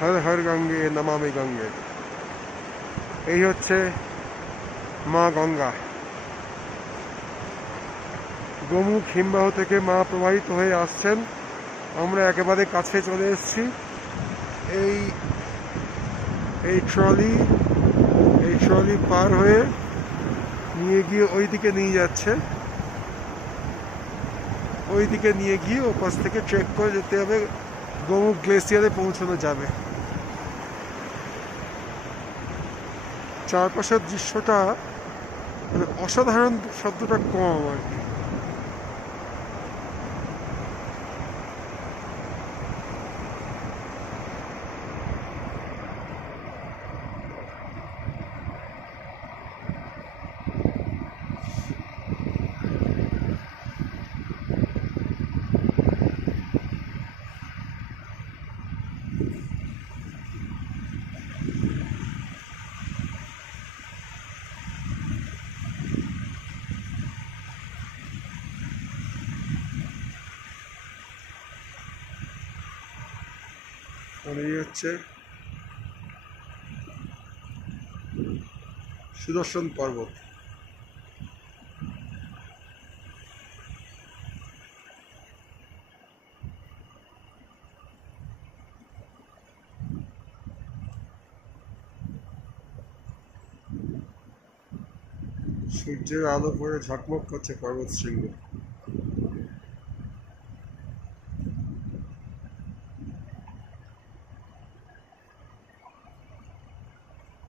হর হর গঙ্গে নমামি গঙ্গে। এই হচ্ছে মা গঙ্গা। গোমুখ হিমবাহ থেকে মা প্রবাহিত হয়ে আসছেন। আমরা একেবারে কাছে চলে এসেছি। এই এই ট্রলি পার হয়ে নিয়ে গিয়ে ওইদিকে নিয়ে যাচ্ছে। ওইদিকে নিয়ে গিয়ে ওপাশ থেকে ট্রেক করে যেতে হবে, গোমুখ গ্লেসিয়ারে পৌঁছানো যাবে। চারপাশের দৃশ্যটা মানে অসাধারণ শব্দটা কম আর কি। এই হচ্ছে সুদর্শন পর্বত। সূর্যের আলো পড়ে ঝকমক করছে পর্বত শৃঙ্গ।